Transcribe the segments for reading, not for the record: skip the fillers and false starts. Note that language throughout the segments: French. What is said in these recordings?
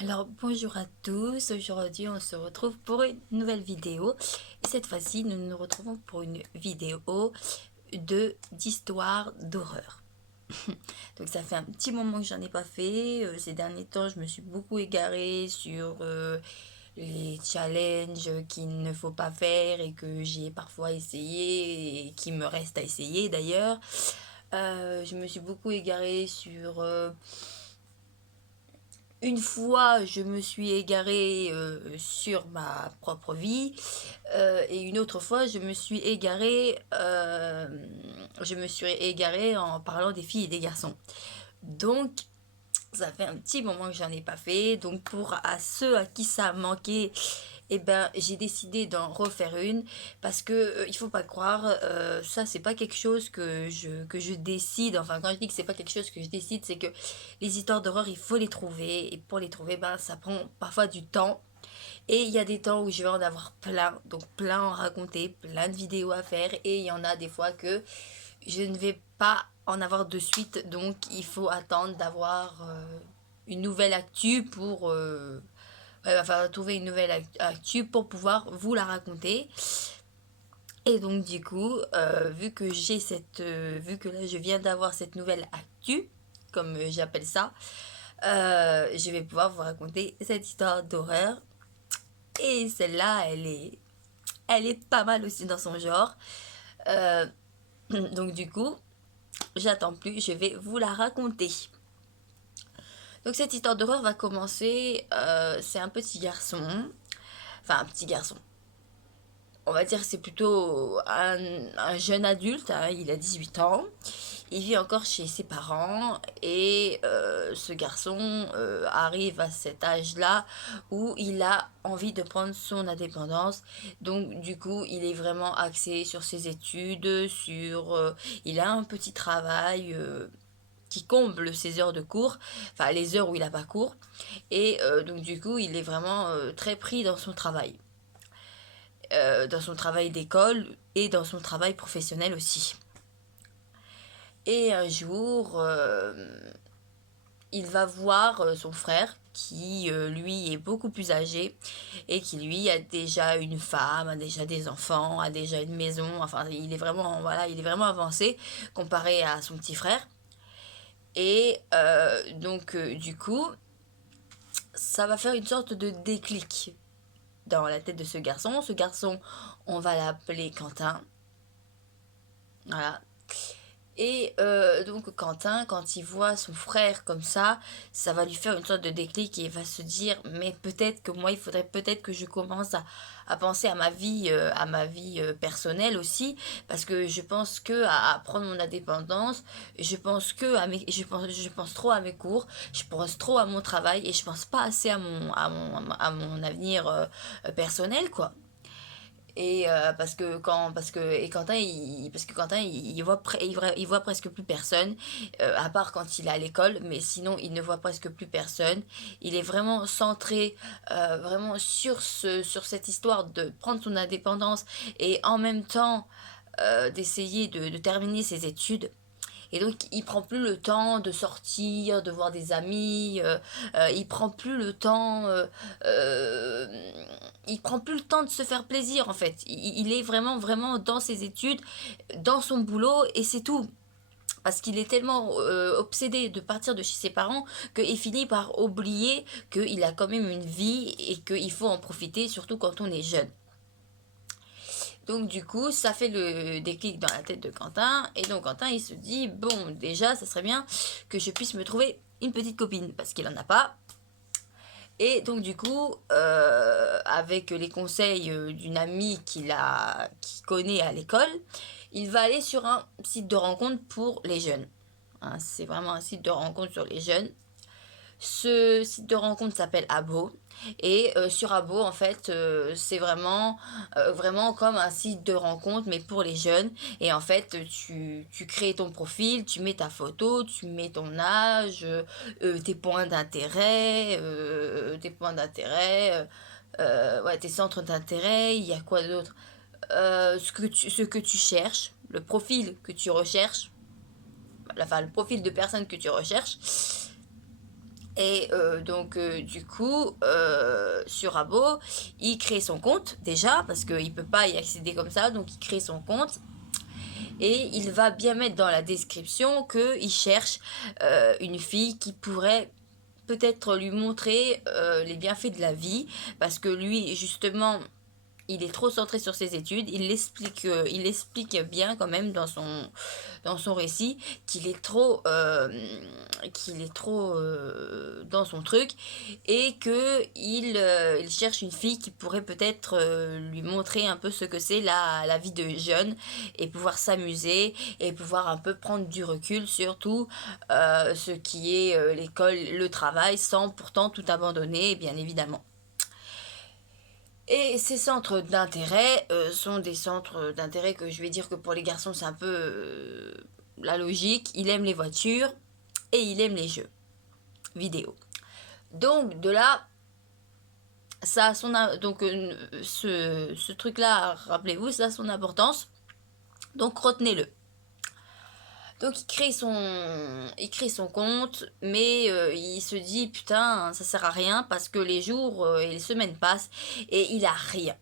Alors bonjour à tous, aujourd'hui on se retrouve pour une nouvelle vidéo et cette fois-ci nous nous retrouvons pour une vidéo d'histoire d'horreur. Donc ça fait un petit moment que j'en ai pas fait, ces derniers temps je me suis beaucoup égarée sur les challenges qu'il ne faut pas faire et que j'ai parfois essayé et qui me reste à essayer d'ailleurs. Je me suis beaucoup égarée sur une fois, je me suis égarée sur ma propre vie et une autre fois, je me suis égarée en parlant des filles et des garçons. Donc, ça fait un petit moment que j'en ai pas fait. Donc, pour à ceux à qui ça a manqué, eh ben, j'ai décidé d'en refaire une parce que il faut pas croire, ça c'est pas quelque chose que je décide. Enfin, quand je dis que c'est pas quelque chose que je décide, c'est que les histoires d'horreur, il faut les trouver et pour les trouver, ben ça prend parfois du temps. Et il y a des temps où je vais en avoir plein, donc plein à en raconter, plein de vidéos à faire et il y en a des fois que je ne vais pas en avoir de suite, donc il faut attendre d'avoir une nouvelle actu pour il va falloir trouver une nouvelle actu pour pouvoir vous la raconter. Et donc du coup, vu que là je viens d'avoir cette nouvelle actu, comme j'appelle ça, je vais pouvoir vous raconter cette histoire d'horreur. Et celle-là, elle est pas mal aussi dans son genre. Euh, donc du coup, j'attends plus, je vais vous la raconter. Donc cette histoire d'horreur va commencer. C'est un petit garçon, enfin un petit garçon, on va dire c'est plutôt un jeune adulte, hein, il a 18 ans, il vit encore chez ses parents et ce garçon arrive à cet âge-là où il a envie de prendre son indépendance. Donc du coup il est vraiment axé sur ses études, il a un petit travail qui comble ses heures de cours, enfin les heures où il n'a pas cours, et donc du coup il est vraiment très pris dans son travail d'école et dans son travail professionnel aussi. Et un jour, il va voir son frère qui lui est beaucoup plus âgé et qui lui a déjà une femme, a déjà des enfants, a déjà une maison. Enfin, il est vraiment avancé comparé à son petit frère. Et du coup, ça va faire une sorte de déclic dans la tête de ce garçon. Ce garçon, on va l'appeler Quentin. Voilà. Et donc Quentin, quand il voit son frère comme ça va lui faire une sorte de déclic et il va se dire, mais peut-être que moi, il faudrait peut-être que je commence à penser à ma vie personnelle aussi, parce que je pense que à prendre mon indépendance, je pense trop à mes cours, je pense trop à mon travail et je pense pas assez à mon avenir personnel, quoi. Et parce que Quentin il voit presque plus personne à part quand il est à l'école, mais sinon il ne voit presque plus personne. Il est vraiment centré vraiment sur cette histoire de prendre son indépendance et en même temps d'essayer de terminer ses études. Et donc, il prend plus le temps de sortir, de voir des amis. Il prend plus le temps. Euh, il prend plus le temps de se faire plaisir en fait. Il est vraiment vraiment dans ses études, dans son boulot et c'est tout. Parce qu'il est tellement obsédé de partir de chez ses parents qu'il finit par oublier qu'il a quand même une vie et qu'il faut en profiter, surtout quand on est jeune. Donc du coup, ça fait le déclic dans la tête de Quentin. Et donc Quentin, il se dit, bon, déjà, ça serait bien que je puisse me trouver une petite copine, parce qu'il en a pas. Et donc du coup, avec les conseils d'une amie qu'il connaît à l'école, il va aller sur un site de rencontre pour les jeunes. Hein, c'est vraiment un site de rencontre sur les jeunes. Ce site de rencontre s'appelle Abo. Et sur Abo, en fait, c'est vraiment comme un site de rencontre, mais pour les jeunes. Et en fait, tu crées ton profil, tu mets ta photo, tu mets ton âge, tes points d'intérêt, ouais, tes centres d'intérêt, il y a quoi d'autre ce que tu cherches, le profil que tu recherches, enfin le profil de personne que tu recherches. Et du coup, sur Abo, il crée son compte déjà, parce qu'il ne peut pas y accéder comme ça, donc il crée son compte. Et il va bien mettre dans la description qu'il cherche une fille qui pourrait peut-être lui montrer les bienfaits de la vie, parce que lui, justement, il est trop centré sur ses études. Il explique bien quand même dans son récit qu'il est trop dans son truc, et que il cherche une fille qui pourrait peut-être lui montrer un peu ce que c'est la vie de jeune, et pouvoir s'amuser et pouvoir un peu prendre du recul sur tout ce qui est l'école, le travail, sans pourtant tout abandonner, bien évidemment. Et ces centres d'intérêt sont des centres d'intérêt que je vais dire que pour les garçons c'est un peu la logique. Il aime les voitures et il aime les jeux vidéo. Donc de là, ça a son donc ce truc-là, rappelez-vous, ça a son importance. Donc retenez-le. Donc il crée son compte, mais il se dit putain, ça sert à rien parce que les jours et les semaines passent et il a rien.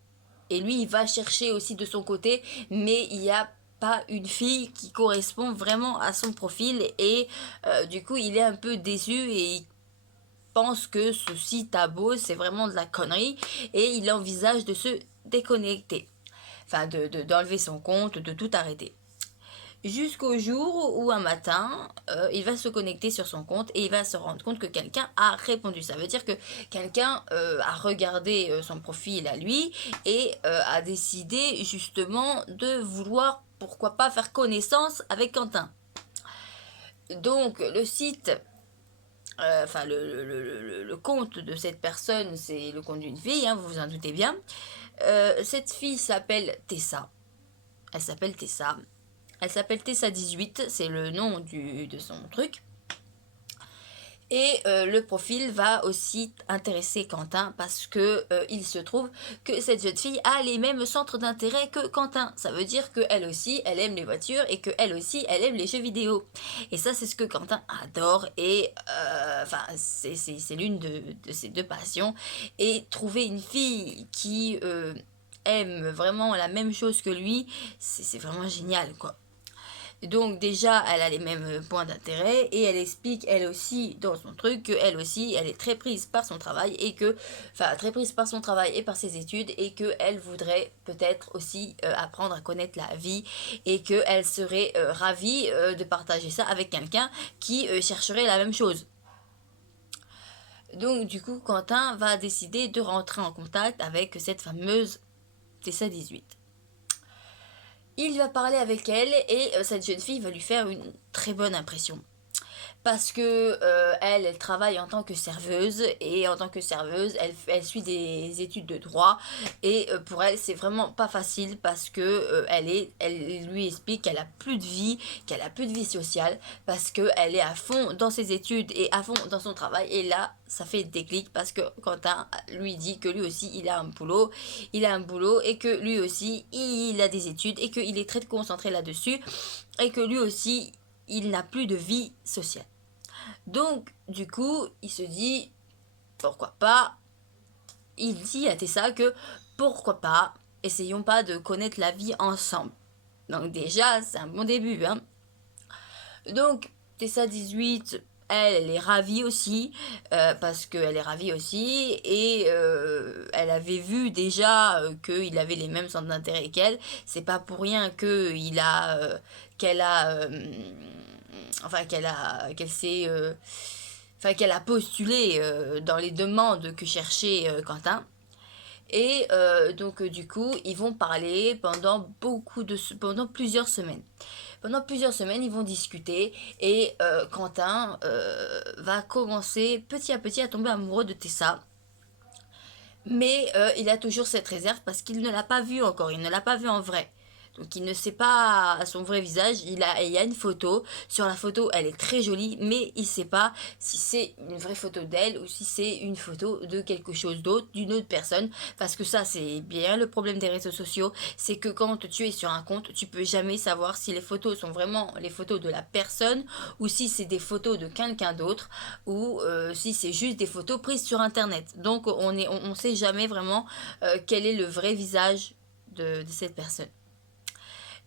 Et lui, il va chercher aussi de son côté, mais il n'y a pas une fille qui correspond vraiment à son profil, et du coup, il est un peu déçu et il pense que ce site Abo, c'est vraiment de la connerie, et il envisage de se déconnecter. Enfin, d'enlever son compte, de tout arrêter. Jusqu'au jour où un matin, il va se connecter sur son compte et il va se rendre compte que quelqu'un a répondu. Ça veut dire que quelqu'un a regardé son profil à lui et a décidé justement de vouloir, pourquoi pas, faire connaissance avec Quentin. Donc le site, enfin le compte de cette personne, c'est le compte d'une fille, hein, vous vous en doutez bien. Cette fille s'appelle Tessa. Elle s'appelle Tessa. Elle s'appelle Tessa18, c'est le nom de son truc. Et le profil va aussi intéresser Quentin parce que il se trouve que cette jeune fille a les mêmes centres d'intérêt que Quentin. Ça veut dire qu'elle aussi, elle aime les voitures et qu'elle aussi, elle aime les jeux vidéo. Et ça, c'est ce que Quentin adore. Et enfin, c'est l'une de ses deux passions. Et trouver une fille qui aime vraiment la même chose que lui, c'est vraiment génial, quoi. Donc déjà, elle a les mêmes points d'intérêt et elle explique elle aussi dans son truc qu'elle aussi, elle est très prise par son travail et que, enfin très prise par son travail et par ses études, et qu'elle voudrait peut-être aussi apprendre à connaître la vie, et qu'elle serait ravie de partager ça avec quelqu'un qui chercherait la même chose. Donc du coup, Quentin va décider de rentrer en contact avec cette fameuse Tessa18. Il va parler avec elle et cette jeune fille va lui faire une très bonne impression. Parce que elle travaille en tant que serveuse, et en tant que serveuse, elle suit des études de droit, et pour elle, c'est vraiment pas facile parce que elle lui explique qu'elle a plus de vie, qu'elle a plus de vie sociale, parce qu'elle est à fond dans ses études et à fond dans son travail, et là, ça fait déclic parce que Quentin lui dit que lui aussi il a un boulot et que lui aussi il a des études et qu'il est très concentré là-dessus, et que lui aussi il n'a plus de vie sociale. Donc, du coup, il se dit, pourquoi pas, il dit à Tessa que, pourquoi pas, essayons pas de connaître la vie ensemble. Donc déjà, c'est un bon début, hein. Donc, Tessa18, elle est ravie aussi, parce qu'elle est ravie aussi, et elle avait vu déjà qu'il avait les mêmes centres d'intérêt qu'elle. C'est pas pour rien qu'elle a, enfin qu'elle s'est, enfin qu'elle a postulé dans les demandes que cherchait Quentin. Et du coup, ils vont parler pendant plusieurs semaines. Pendant plusieurs semaines, ils vont discuter, et Quentin va commencer petit à petit à tomber amoureux de Tessa. Mais il a toujours cette réserve parce qu'il ne l'a pas vue encore, il ne l'a pas vue en vrai. Donc il ne sait pas son vrai visage, il y a une photo, sur la photo elle est très jolie, mais il ne sait pas si c'est une vraie photo d'elle ou si c'est une photo de quelque chose d'autre, d'une autre personne, parce que ça c'est bien le problème des réseaux sociaux, c'est que quand tu es sur un compte, tu peux jamais savoir si les photos sont vraiment les photos de la personne ou si c'est des photos de quelqu'un d'autre ou si c'est juste des photos prises sur internet. Donc on sait jamais vraiment quel est le vrai visage de cette personne.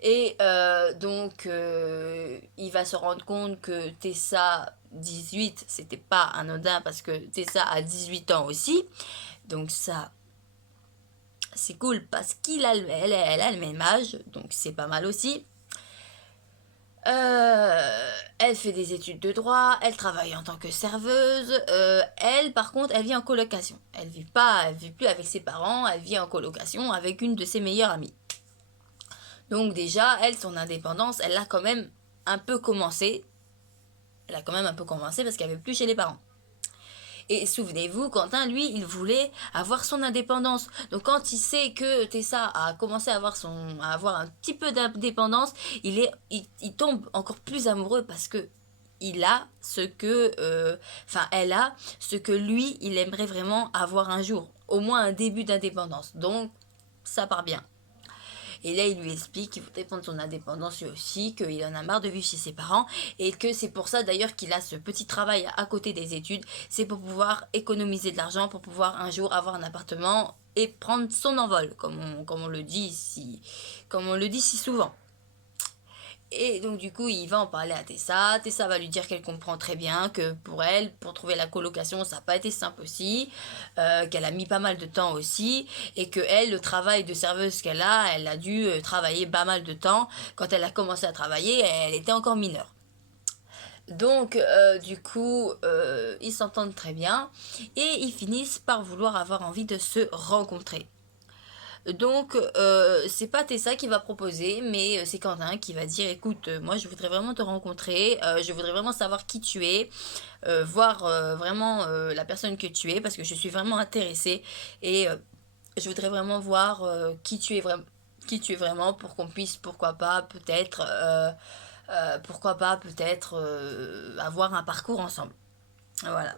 Et il va se rendre compte que Tessa 18, c'était pas anodin parce que Tessa a 18 ans aussi. Donc ça, c'est cool parce elle a le même âge, donc c'est pas mal aussi. Elle fait des études de droit, elle travaille en tant que serveuse. Elle, par contre, elle vit en colocation. Elle vit plus avec ses parents, elle vit en colocation avec une de ses meilleures amies. Donc déjà, elle, son indépendance, elle a quand même un peu commencé. Elle a quand même un peu commencé parce qu'elle ne veut plus chez les parents. Et souvenez-vous, Quentin, lui, il voulait avoir son indépendance. Donc quand il sait que Tessa a commencé à avoir un petit peu d'indépendance, il tombe encore plus amoureux parce que il a ce que, elle a ce que lui, il aimerait vraiment avoir un jour. Au moins un début d'indépendance. Donc, ça part bien. Et là, il lui explique qu'il voudrait prendre son indépendance lui aussi, qu'il en a marre de vivre chez ses parents et que c'est pour ça d'ailleurs qu'il a ce petit travail à côté des études. C'est pour pouvoir économiser de l'argent, pour pouvoir un jour avoir un appartement et prendre son envol, comme on le dit si souvent. Et donc du coup, il va en parler à Tessa. Tessa va lui dire qu'elle comprend très bien que pour elle, pour trouver la colocation, ça n'a pas été simple aussi, qu'elle a mis pas mal de temps aussi, et que elle, le travail de serveuse elle a dû travailler pas mal de temps. Quand elle a commencé à travailler, elle était encore mineure. Donc, ils s'entendent très bien et ils finissent par vouloir avoir envie de se rencontrer. Donc, c'est pas Tessa qui va proposer, mais c'est Quentin qui va dire, écoute, moi je voudrais vraiment te rencontrer, je voudrais vraiment savoir qui tu es, voir vraiment la personne que tu es, parce que je suis vraiment intéressée et je voudrais vraiment voir qui tu es vraiment pour qu'on puisse, pourquoi pas peut-être avoir un parcours ensemble. Voilà.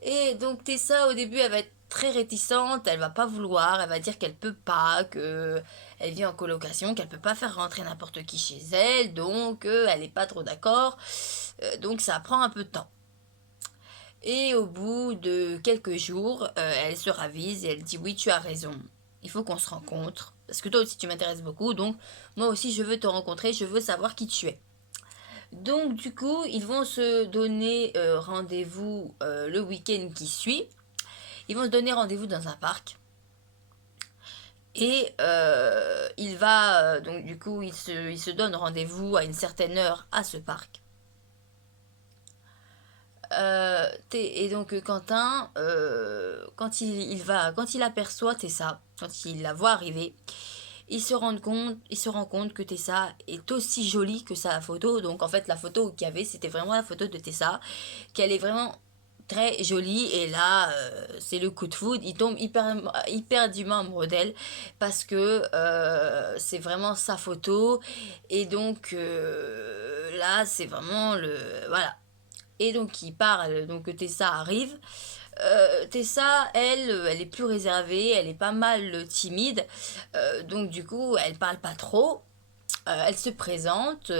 Et donc Tessa au début elle va être très réticente, elle va pas vouloir, elle va dire qu'elle peut pas, que elle vit en colocation, qu'elle peut pas faire rentrer n'importe qui chez elle, donc elle est pas trop d'accord. Donc ça prend un peu de temps. Et au bout de quelques jours, elle se ravise et elle dit oui tu as raison, il faut qu'on se rencontre. Parce que toi aussi tu m'intéresses beaucoup, donc moi aussi je veux te rencontrer, je veux savoir qui tu es. Donc du coup, ils vont se donner rendez-vous le week-end qui suit. Ils vont se donner rendez-vous dans un parc. Et donc du coup, il se donne rendez-vous à une certaine heure à ce parc. Et donc Quentin, quand il aperçoit Tessa, quand il la voit arriver, il se rend compte que Tessa est aussi jolie que sa photo. Donc en fait, la photo qu'il y avait, c'était vraiment la photo de Tessa, qu'elle est vraiment très jolie. Et là, c'est le coup de foudre. Il tombe hyper amoureux d'elle parce que c'est vraiment sa photo. Et donc là, c'est vraiment le voilà. Et donc il parle, donc Tessa arrive. Tessa, elle est plus réservée, elle est pas mal timide, donc du coup, elle parle pas trop. Elle se présente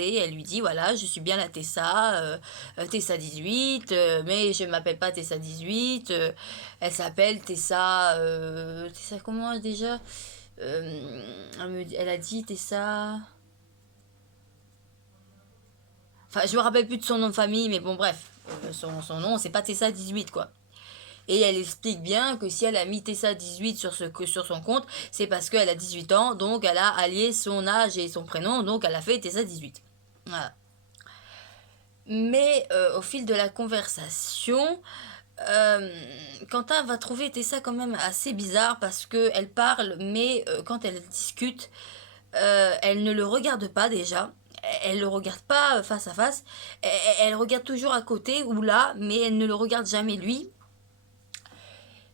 et elle lui dit voilà, je suis bien la Tessa, Tessa 18, mais je m'appelle pas Tessa 18, elle s'appelle Tessa, Tessa comment déjà elle a dit Tessa. Enfin, je me rappelle plus de son nom de famille, mais bon, bref, son nom, c'est pas Tessa 18, quoi. Et elle explique bien que si elle a mis Tessa 18 sur son compte, c'est parce qu'elle a 18 ans, donc elle a allié son âge et son prénom, donc elle a fait Tessa 18. Voilà. Mais au fil de la conversation, Quentin va trouver Tessa quand même assez bizarre parce qu'elle parle, mais quand elle discute, elle ne le regarde pas déjà. Elle le regarde pas face à face. Elle regarde toujours à côté ou là, mais elle ne le regarde jamais lui.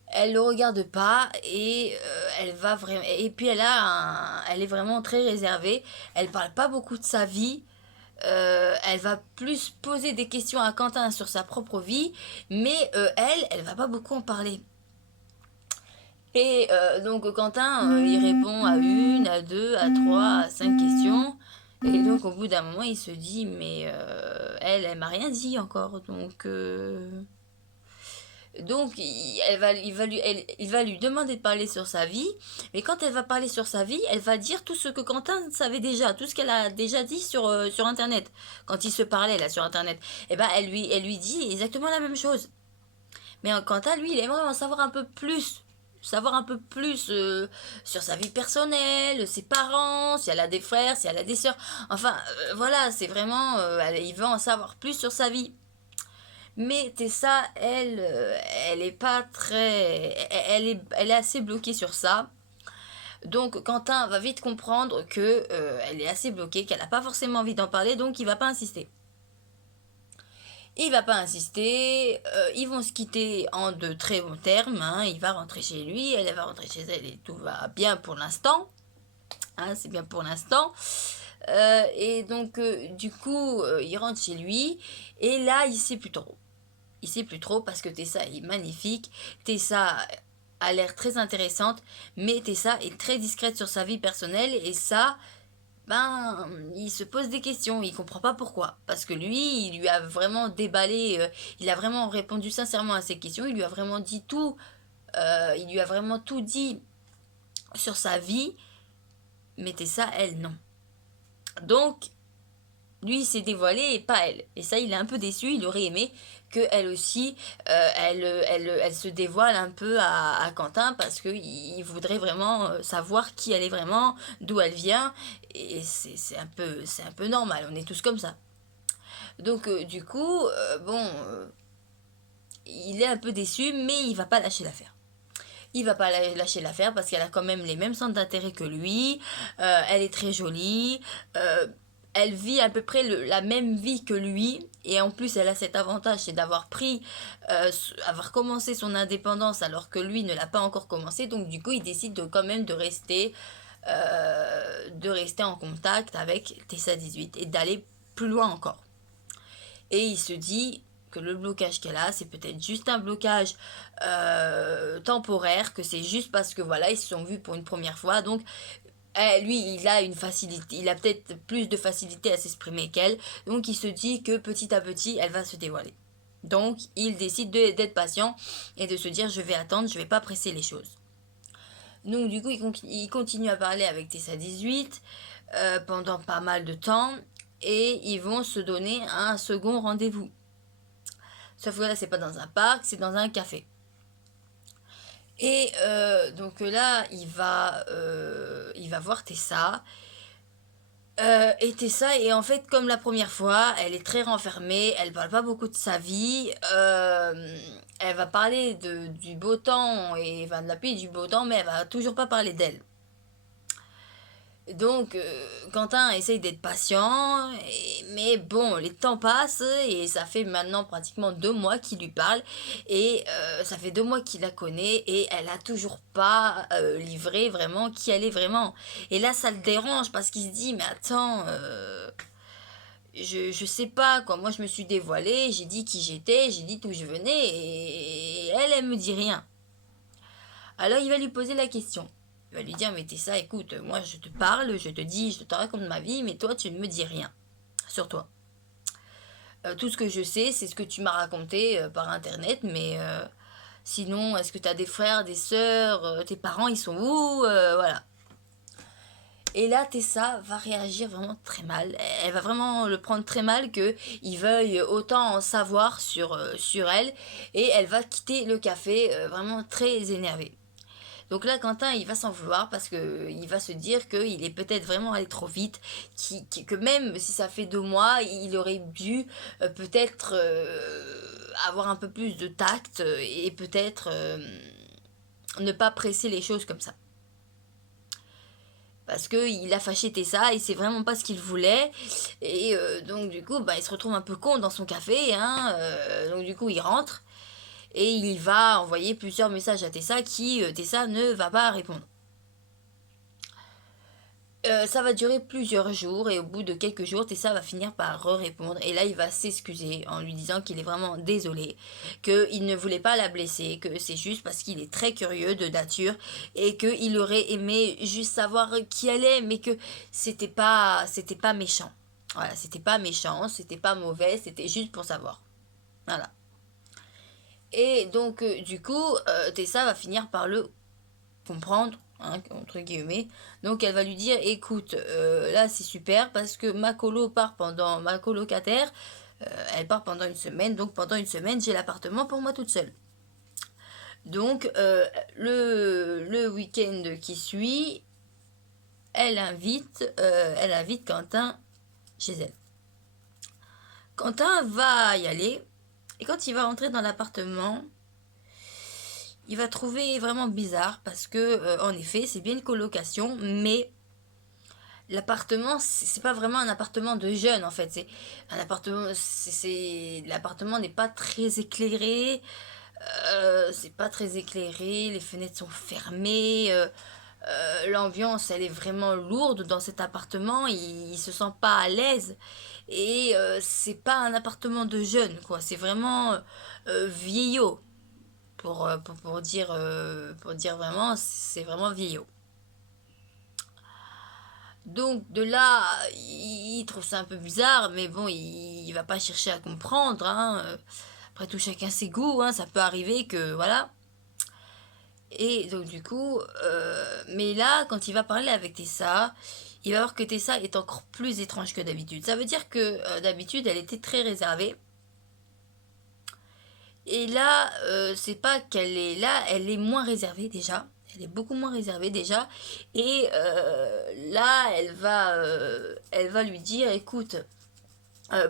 Elle le regarde pas et elle va vraiment... Et puis elle est vraiment très réservée. Elle parle pas beaucoup de sa vie. Elle va plus poser des questions à Quentin sur sa propre vie, mais elle va pas beaucoup en parler. Et donc Quentin, il répond à une, à deux, à trois, à cinq questions. Et donc au bout d'un moment, il se dit, mais elle m'a rien dit encore. Donc il va lui demander de parler sur sa vie. Mais quand elle va parler sur sa vie, elle va dire tout ce que Quentin savait déjà, tout ce qu'elle a déjà dit sur Internet. Quand ils se parlaient là sur Internet, et ben elle lui dit exactement la même chose. Mais Quentin, lui, il aimerait en savoir un peu plus. Savoir un peu plus sur sa vie personnelle, ses parents, si elle a des frères, si elle a des sœurs. Enfin, voilà, c'est vraiment... il veut en savoir plus sur sa vie. Mais Tessa, elle est pas très... Elle est assez bloquée sur ça. Donc Quentin va vite comprendre que elle est assez bloquée, qu'elle n'a pas forcément envie d'en parler, donc il va pas insister. Il va pas insister, ils vont se quitter en de très bons termes, hein. Il va rentrer chez lui, elle va rentrer chez elle et tout va bien pour l'instant. Hein, c'est bien pour l'instant. Et donc, du coup, il rentre chez lui et là, il sait plus trop. Il sait plus trop parce que Tessa est magnifique. Tessa a l'air très intéressante, mais Tessa est très discrète sur sa vie personnelle et ça, ben, il se pose des questions, il comprend pas pourquoi. Parce que lui, il lui a vraiment déballé, il a vraiment répondu sincèrement à ses questions, il lui a vraiment dit tout, il lui a vraiment tout dit sur sa vie, mais Tessa, elle, non. Donc, lui, il s'est dévoilé et pas elle. Et ça, il est un peu déçu, il aurait aimé qu'elle aussi, elle se dévoile un peu à Quentin parce qu'il voudrait vraiment savoir qui elle est vraiment, d'où elle vient. Et c'est un peu normal, on est tous comme ça. Donc, du coup, bon, il est un peu déçu, mais il va pas lâcher l'affaire. Il va pas lâcher l'affaire parce qu'elle a quand même les mêmes centres d'intérêt que lui. Elle est très jolie. Elle vit à peu près la même vie que lui. Et en plus, elle a cet avantage, c'est d'avoir avoir commencé son indépendance alors que lui ne l'a pas encore commencé. Donc du coup, il décide quand même de rester en contact avec Tessa 18 et d'aller plus loin encore. Et il se dit que le blocage qu'elle a, c'est peut-être juste un blocage temporaire, que c'est juste parce que voilà, ils se sont vus pour une première fois. Donc lui, il a une facilité, il a peut-être plus de facilité à s'exprimer qu'elle. Donc il se dit que petit à petit, elle va se dévoiler. Donc il décide d'être patient et de se dire je vais attendre, je vais pas presser les choses. Donc du coup, il continue à parler avec Tessa 18 pendant pas mal de temps et ils vont se donner un second rendez-vous. Sauf que là, c'est pas dans un parc, c'est dans un café. Et donc là, il va voir Tessa. Et Tessa est en fait comme la première fois, elle est très renfermée, elle parle pas beaucoup de sa vie. Elle va parler du beau temps, et enfin de la pluie et du beau temps, mais elle va toujours pas parler d'elle. Donc, Quentin essaye d'être patient, mais bon, les temps passent et ça fait maintenant pratiquement 2 mois qu'il lui parle et ça fait 2 mois qu'il la connaît et elle a toujours pas livré vraiment qui elle est vraiment. Et là, ça le dérange parce qu'il se dit, mais attends, je sais pas quoi, moi je me suis dévoilée, j'ai dit qui j'étais, j'ai dit d'où je venais et elle me dit rien. Alors il va lui poser la question. Il va lui dire, mais t'es ça, écoute, moi je te parle, je te dis, je te raconte ma vie, mais toi tu ne me dis rien sur toi. Tout ce que je sais, c'est ce que tu m'as raconté par internet, mais sinon, est-ce que tu as des frères, des sœurs, tes parents, ils sont où voilà. Et là, Tessa va réagir vraiment très mal. Elle va vraiment le prendre très mal qu'il veuille autant en savoir sur elle. Et elle va quitter le café vraiment très énervée. Donc là, Quentin, il va s'en vouloir parce que il va se dire qu'il est peut-être vraiment allé trop vite, que même si ça fait 2 mois, il aurait dû peut-être avoir un peu plus de tact et peut-être ne pas presser les choses comme ça. Parce qu'il a fâché Tessa et c'est vraiment pas ce qu'il voulait. Et donc du coup, bah, il se retrouve un peu con dans son café. Hein, donc du coup, il rentre. Et il va envoyer plusieurs messages à Tessa qui, Tessa ne va pas répondre. Ça va durer plusieurs jours et au bout de quelques jours, Tessa va finir par répondre et là il va s'excuser en lui disant qu'il est vraiment désolé, qu'il ne voulait pas la blesser, que c'est juste parce qu'il est très curieux de nature et qu'il aurait aimé juste savoir qui elle est, mais que c'était pas méchant. Voilà, c'était pas méchant, c'était pas mauvais, c'était juste pour savoir. Voilà. Et donc du coup, Tessa va finir par le comprendre, hein, entre guillemets. Donc elle va lui dire, écoute, là c'est super parce que ma colocataire, elle part pendant une semaine, donc pendant une semaine j'ai l'appartement pour moi toute seule. Donc le week-end qui suit, elle invite Quentin chez elle. Quentin va y aller et quand il va entrer dans l'appartement, il va trouver vraiment bizarre parce que en effet c'est bien une colocation, mais l'appartement c'est pas vraiment un appartement de jeunes en fait, c'est un appartement, l'appartement n'est pas très éclairé, c'est pas très éclairé, les fenêtres sont fermées, l'ambiance elle est vraiment lourde dans cet appartement, il se sent pas à l'aise et c'est pas un appartement de jeunes quoi, c'est vraiment vieillot pour dire vraiment c'est vraiment vieillot. Donc de là, il trouve ça un peu bizarre, mais bon, il va pas chercher à comprendre, hein. Après tout, chacun ses goûts, hein, ça peut arriver que voilà. Et donc du coup, mais là, quand il va parler avec Tessa, il va voir que Tessa est encore plus étrange que d'habitude. Ça veut dire que d'habitude, elle était très réservée. Et là, c'est pas qu'elle est là, elle est moins réservée déjà. Elle est beaucoup moins réservée déjà. Et là, elle va lui dire, écoute,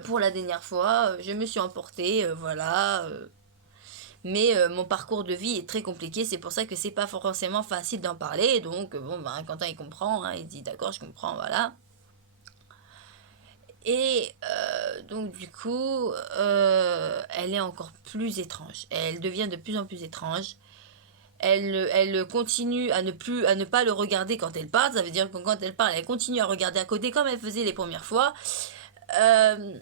pour la dernière fois, je me suis emportée, voilà. Mais mon parcours de vie est très compliqué, c'est pour ça que c'est pas forcément facile d'en parler. Donc, bon, ben, Quentin, il comprend, hein, il dit, d'accord, je comprends, voilà. Et donc du coup, elle est encore plus étrange. Elle devient de plus en plus étrange. Elle continue à ne pas le regarder quand elle parle. Ça veut dire que quand elle parle, elle continue à regarder à côté comme elle faisait les premières fois. Euh,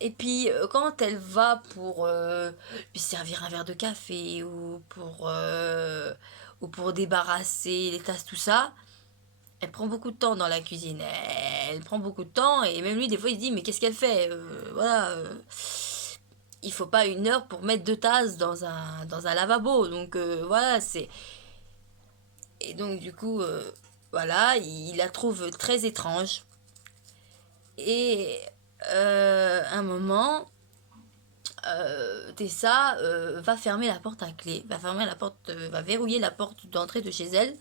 et puis quand elle va pour lui servir un verre de café ou pour débarrasser les tasses, tout ça, elle prend beaucoup de temps dans la cuisine. Elle prend beaucoup de temps et même lui, des fois, il se dit, mais qu'est-ce qu'elle fait. Voilà. Il faut pas une heure pour mettre deux tasses dans un lavabo. Donc voilà, c'est... Et donc du coup, voilà, il la trouve très étrange. Et un moment, Tessa va fermer la porte à clé, va fermer la porte, va verrouiller la porte d'entrée de chez elle.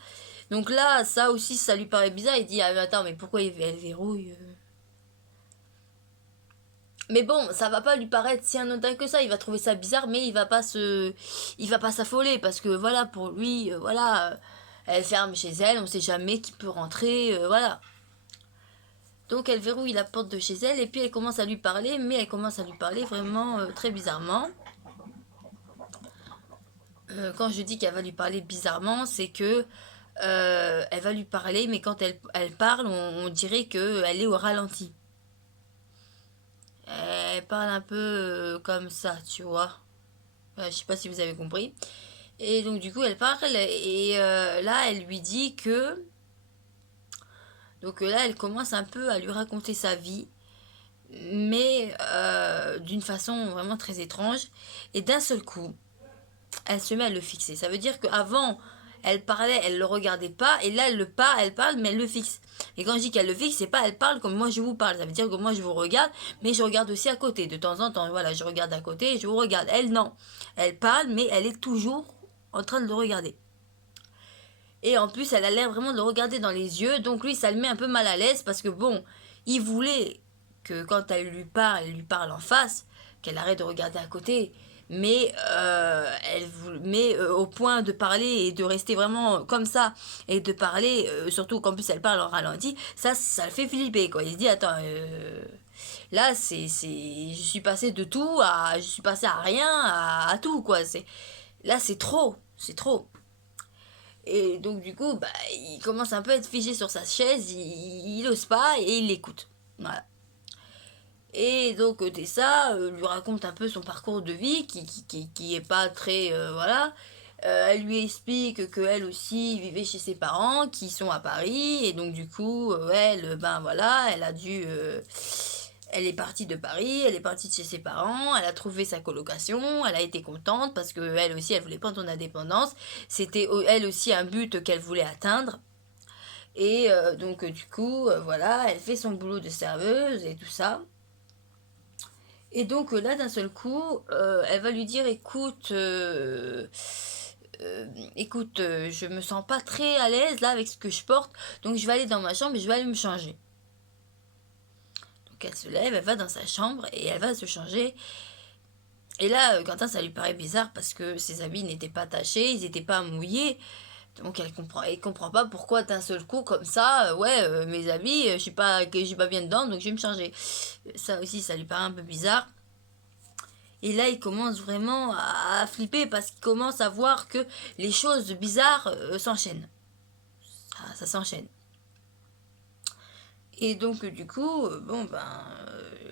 Donc là, ça aussi, ça lui paraît bizarre. Il dit, ah mais attends, mais pourquoi elle verrouille Mais bon, ça va pas lui paraître si anodin que ça. Il va trouver ça bizarre, mais il va pas s'affoler parce que voilà, pour lui, voilà, elle ferme chez elle, on sait jamais qui peut rentrer, voilà. Donc elle verrouille la porte de chez elle et puis elle commence à lui parler, mais elle commence à lui parler vraiment très bizarrement. Quand je dis qu'elle va lui parler bizarrement, c'est que elle va lui parler, mais quand elle parle, on dirait qu'elle est au ralenti. Elle parle un peu comme ça, tu vois. Je sais pas si vous avez compris. Et donc du coup, elle parle et là, elle lui dit que... Donc là, elle commence un peu à lui raconter sa vie, mais d'une façon vraiment très étrange. Et d'un seul coup, elle se met à le fixer. Ça veut dire qu'avant, elle parlait, elle le regardait pas, et là, elle parle, mais elle le fixe. Et quand je dis qu'elle le fixe, c'est pas elle parle comme moi je vous parle. Ça veut dire que moi je vous regarde, mais je regarde aussi à côté. De temps en temps, voilà, je regarde à côté et je vous regarde. Elle, non. Elle parle, mais elle est toujours en train de le regarder. Et en plus, elle a l'air vraiment de le regarder dans les yeux. Donc lui, ça le met un peu mal à l'aise parce que bon, il voulait que quand elle lui parle en face, qu'elle arrête de regarder à côté. Mais, au point de parler et de rester vraiment comme ça et de parler, surtout qu'en plus elle parle en ralenti, ça le fait flipper quoi. Il se dit attends, là je suis passé de tout à, je suis passé à rien à tout quoi. Là c'est trop, c'est trop. Et donc du coup, bah, il commence un peu à être figé sur sa chaise, il ose pas et il l'écoute. Voilà. Et donc Tessa lui raconte un peu son parcours de vie qui est pas très... voilà. Elle lui explique qu'elle aussi vivait chez ses parents qui sont à Paris et donc du coup elle ben voilà elle a dû elle est partie de Paris, elle est partie de chez ses parents, elle a trouvé sa colocation, elle a été contente parce que elle aussi elle voulait prendre son indépendance, c'était elle aussi un but qu'elle voulait atteindre et donc du coup voilà elle fait son boulot de serveuse et tout ça. Et donc là, d'un seul coup, elle va lui dire, écoute, je me sens pas très à l'aise là avec ce que je porte, donc je vais aller dans ma chambre et je vais aller me changer. Donc elle se lève, elle va dans sa chambre et elle va se changer. Et là, Quentin, ça lui paraît bizarre parce que ses habits n'étaient pas tachés, ils n'étaient pas mouillés. Donc elle comprend pas pourquoi d'un seul coup comme ça, ouais, mes habits, je suis pas bien dedans, donc je vais me changer. Ça aussi, ça lui paraît un peu bizarre. Et là, il commence vraiment à flipper parce qu'il commence à voir que les choses bizarres s'enchaînent. Ça s'enchaîne. Et donc, du coup, bon, ben,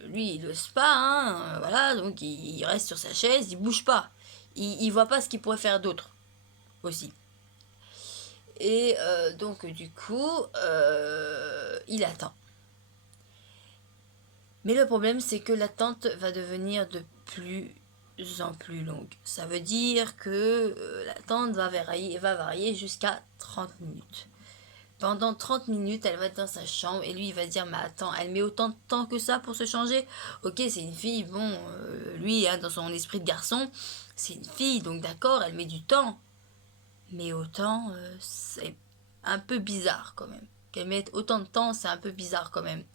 lui, il n'ose pas, hein, voilà, donc il reste sur sa chaise, il bouge pas. Il voit pas ce qu'il pourrait faire d'autre, aussi. Et donc, du coup, il attend. Mais le problème, c'est que l'attente va devenir de plus en plus longue. Ça veut dire que l'attente va varier jusqu'à 30 minutes. Pendant 30 minutes, elle va être dans sa chambre et lui, il va dire, mais attends, elle met autant de temps que ça pour se changer. Ok, c'est une fille, bon, lui, hein, dans son esprit de garçon, c'est une fille, donc d'accord, elle met du temps. Mais autant, c'est un peu bizarre quand même. Qu'elle mette autant de temps, c'est un peu bizarre quand même.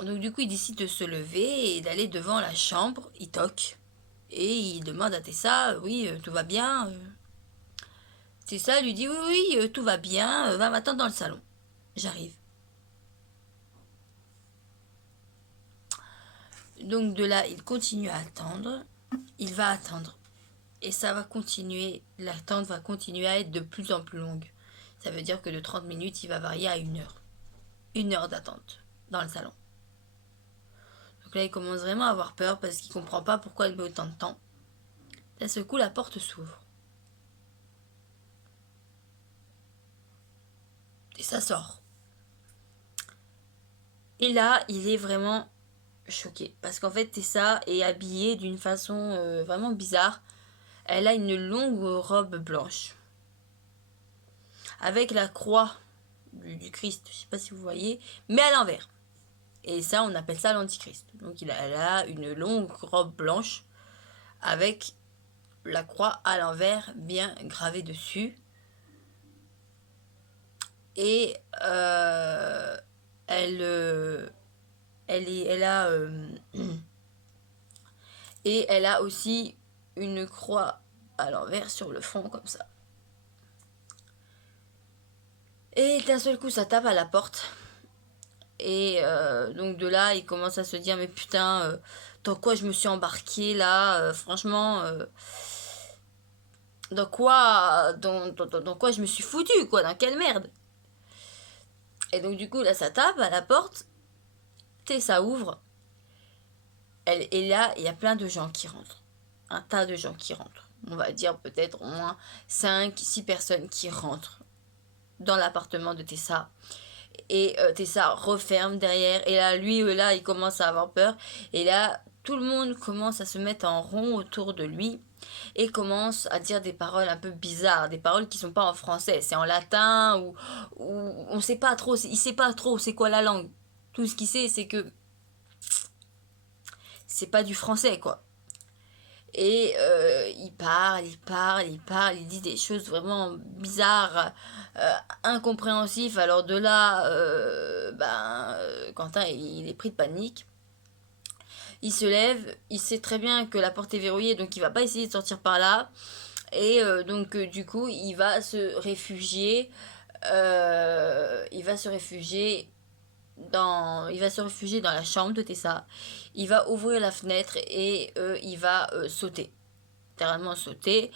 Donc du coup, il décide de se lever et d'aller devant la chambre. Il toque. Et il demande à Tessa, oui, tout va bien. Tessa lui dit, oui, oui, tout va bien, va m'attendre dans le salon. J'arrive. Donc de là, il continue à attendre. Il va attendre. Et ça va continuer, l'attente va continuer à être de plus en plus longue. Ça veut dire que de 30 minutes, il va varier à 1 heure. 1 heure d'attente dans le salon. Donc là, il commence vraiment à avoir peur parce qu'il comprend pas pourquoi il met autant de temps. D'un seul coup, la porte s'ouvre. Et ça sort. Et là, il est vraiment choqué. Parce qu'en fait, Tessa est habillée d'une façon vraiment bizarre. Elle a une longue robe blanche. Avec la croix du Christ, je sais pas si vous voyez, mais à l'envers. Et ça, on appelle ça l'antichrist. Donc elle a une longue robe blanche avec la croix à l'envers bien gravée dessus. Et elle, elle a et elle a aussi une croix à l'envers sur le front comme ça. Et d'un seul coup, ça tape à la porte. Et donc de là, il commence à se dire, mais putain, dans quoi je me suis embarqué là, franchement, dans quoi je me suis foutu, quoi, dans quelle merde. Et donc du coup, là, ça tape à la porte, ça ouvre, et là, il y a plein de gens qui rentrent. Un tas de gens qui rentrent. On va dire peut-être au moins 5-6 personnes qui rentrent dans l'appartement de Tessa. Et Tessa referme derrière. Et là, lui, là, il commence à avoir peur. Et là, tout le monde commence à se mettre en rond autour de lui. Et commence à dire des paroles un peu bizarres. Des paroles qui sont pas en français. C'est en latin ou on sait pas trop. Il sait pas trop c'est quoi la langue. Tout ce qu'il sait, c'est que c'est pas du français, quoi. Et il dit des choses vraiment bizarres, incompréhensives. Alors de là, Quentin, il est pris de panique. Il se lève, il sait très bien que la porte est verrouillée, donc il va pas essayer de sortir par là. Et donc du coup, il va se réfugier il va se réfugier dans la chambre de Tessa. Il va ouvrir la fenêtre et il va sauter. Littéralement sauter.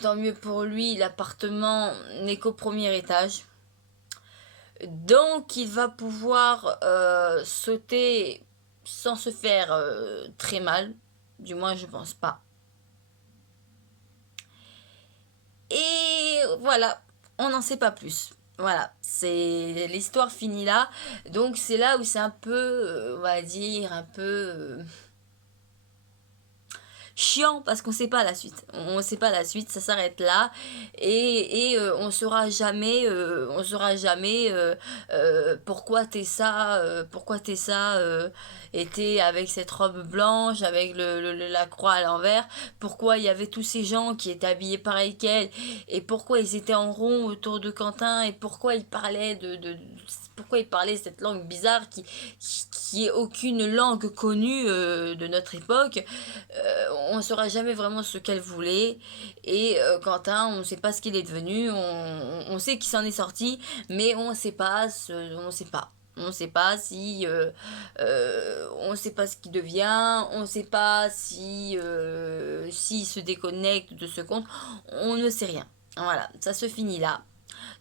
tant mieux pour lui, l'appartement n'est qu'au premier étage. Donc il va pouvoir sauter sans se faire très mal. Du moins je pense pas. Et voilà, on n'en sait pas plus. Voilà, c'est l'histoire finie là. Donc c'est là où c'est un peu, on va dire, un peu chiant parce qu'on sait pas la suite. On sait pas la suite, ça s'arrête là on saura jamais pourquoi pourquoi Tessa était avec cette robe blanche avec la croix à l'envers, pourquoi il y avait tous ces gens qui étaient habillés pareil qu'elle et pourquoi ils étaient en rond autour de Quentin et pourquoi ils parlaient pourquoi ils parlaient cette langue bizarre qui est aucune langue connue de notre époque. On ne saura jamais vraiment ce qu'elle voulait. Et Quentin, on ne sait pas ce qu'il est devenu. On sait qu'il s'en est sorti, mais on ne sait pas. On ne sait pas. On ne sait pas si, on ne sait pas ce qu'il devient, on ne sait pas si, s'il se déconnecte de ce compte, on ne sait rien. Voilà, ça se finit là.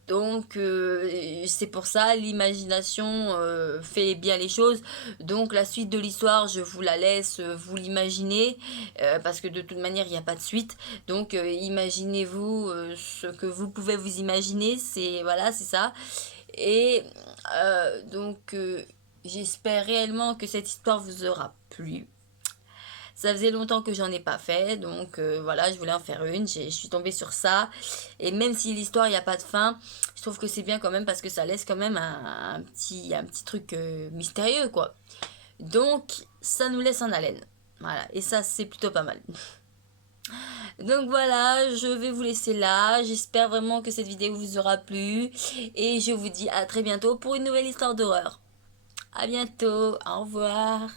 Donc c'est pour ça l'imagination fait bien les choses. Donc la suite de l'histoire, je vous la laisse vous l'imaginer parce que de toute manière il n'y a pas de suite. Donc imaginez-vous ce que vous pouvez vous imaginer. C'est voilà, c'est ça. Et j'espère réellement que cette histoire vous aura plu. Ça faisait longtemps que j'en ai pas fait, donc voilà, je voulais en faire une. Je suis tombée sur ça. Et même si l'histoire, il n'y a pas de fin, je trouve que c'est bien quand même parce que ça laisse quand même un petit truc mystérieux, quoi. Donc, ça nous laisse en haleine. Voilà, et ça, c'est plutôt pas mal. Donc voilà, je vais vous laisser là. J'espère vraiment que cette vidéo vous aura plu. Et je vous dis à très bientôt pour une nouvelle histoire d'horreur. À bientôt, au revoir.